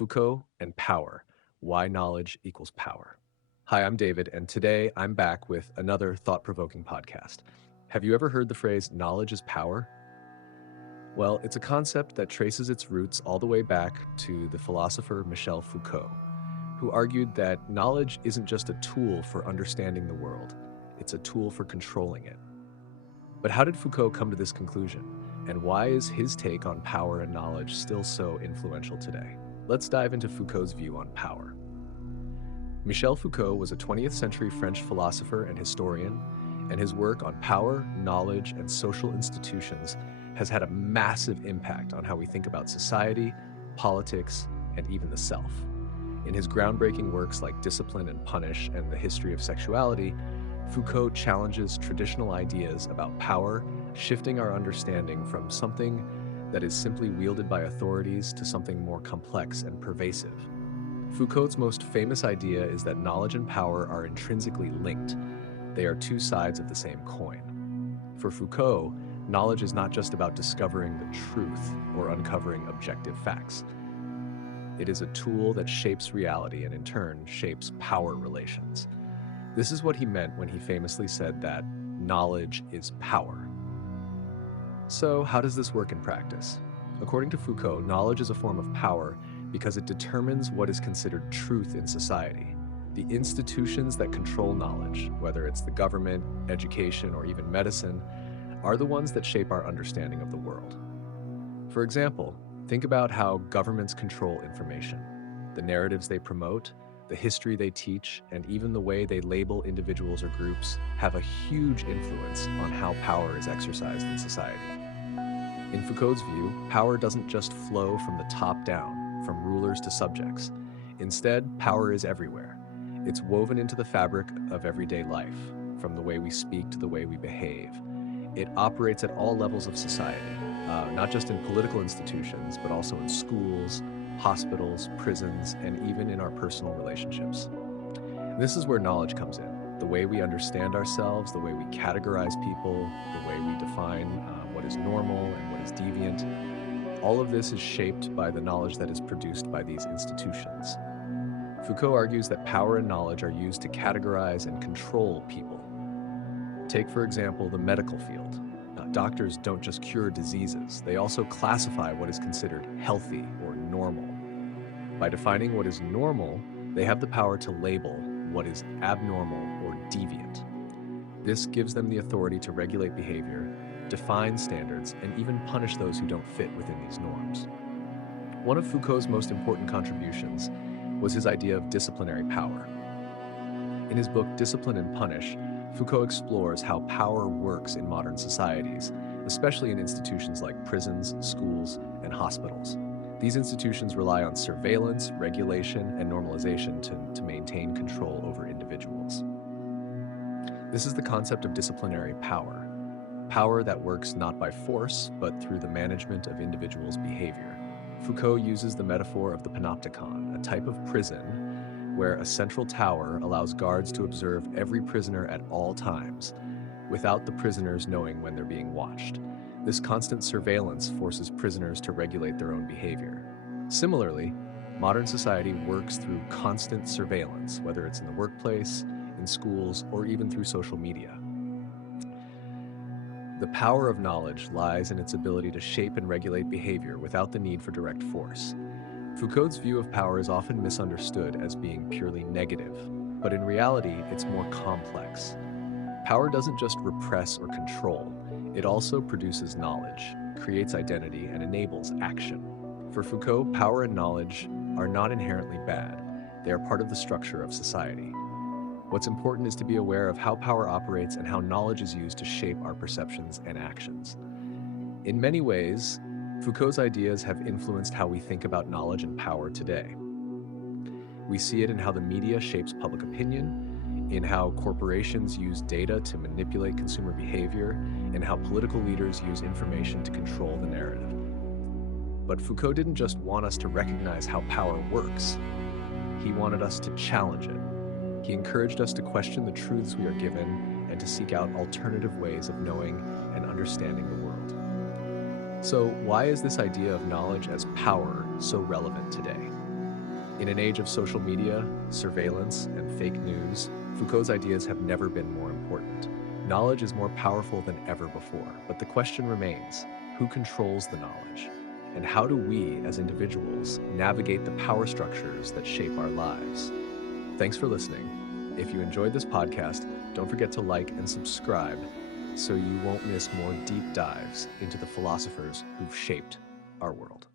Foucault and Power, Why Knowledge Equals Power. Hi, I'm David, and today I'm back with another thought-provoking podcast. Have you ever heard the phrase, knowledge is power? Well, it's a concept that traces its roots all the way back to the philosopher Michel Foucault, who argued that knowledge isn't just a tool for understanding the world, it's a tool for controlling it. But how did Foucault come to this conclusion? And why is his take on power and knowledge still so influential today? Let's dive into Foucault's view on power. Michel Foucault was a 20th century French philosopher and historian, and his work on power, knowledge, and social institutions has had a massive impact on how we think about society, politics, and even the self. In his groundbreaking works like Discipline and Punish and The History of Sexuality, Foucault challenges traditional ideas about power, shifting our understanding from something that is simply wielded by authorities to something more complex and pervasive. Foucault's most famous idea is that knowledge and power are intrinsically linked. They are two sides of the same coin. For Foucault, knowledge is not just about discovering the truth or uncovering objective facts. It is a tool that shapes reality and in turn shapes power relations. This is what he meant when he famously said that knowledge is power. So, how does this work in practice? According to Foucault, knowledge is a form of power because it determines what is considered truth in society. The institutions that control knowledge, whether it's the government, education, or even medicine, are the ones that shape our understanding of the world. For example, think about how governments control information, the narratives they promote, the history they teach, and even the way they label individuals or groups have a huge influence on how power is exercised in society. In Foucault's view, power doesn't just flow from the top down, from rulers to subjects. Instead, power is everywhere. It's woven into the fabric of everyday life, from the way we speak to the way we behave. It operates at all levels of society, not just in political institutions, but also in schools, hospitals, prisons, and even in our personal relationships. This is where knowledge comes in. The way we understand ourselves, the way we categorize people, the way we define what is normal and what is deviant. All of this is shaped by the knowledge that is produced by these institutions. Foucault argues that power and knowledge are used to categorize and control people. Take, for example, the medical field. Doctors don't just cure diseases, they also classify what is considered healthy or normal. By defining what is normal, they have the power to label what is abnormal or deviant. This gives them the authority to regulate behavior, define standards, and even punish those who don't fit within these norms. One of Foucault's most important contributions was his idea of disciplinary power. In his book Discipline and Punish, Foucault explores how power works in modern societies, especially in institutions like prisons, schools, and hospitals. These institutions rely on surveillance, regulation, and normalization to maintain control over individuals. This is the concept of disciplinary power, power that works not by force, but through the management of individuals' behavior. Foucault uses the metaphor of the panopticon, a type of prison where a central tower allows guards to observe every prisoner at all times, without the prisoners knowing when they're being watched. This constant surveillance forces prisoners to regulate their own behavior. Similarly, modern society works through constant surveillance, whether it's in the workplace, in schools, or even through social media. The power of knowledge lies in its ability to shape and regulate behavior without the need for direct force. Foucault's view of power is often misunderstood as being purely negative, but in reality, it's more complex. Power doesn't just repress or control, it also produces knowledge, creates identity, and enables action. For Foucault, power and knowledge are not inherently bad, they are part of the structure of society. What's important is to be aware of how power operates and how knowledge is used to shape our perceptions and actions. In many ways, Foucault's ideas have influenced how we think about knowledge and power today. We see it in how the media shapes public opinion, in how corporations use data to manipulate consumer behavior, and how political leaders use information to control the narrative. But Foucault didn't just want us to recognize how power works. He wanted us to challenge it. He encouraged us to question the truths we are given and to seek out alternative ways of knowing and understanding the world. So why is this idea of knowledge as power so relevant today? In an age of social media, surveillance, and fake news, Foucault's ideas have never been more important. Knowledge is more powerful than ever before, but the question remains, who controls the knowledge? And how do we, as individuals, navigate the power structures that shape our lives? Thanks for listening. If you enjoyed this podcast, don't forget to like and subscribe so you won't miss more deep dives into the philosophers who've shaped our world.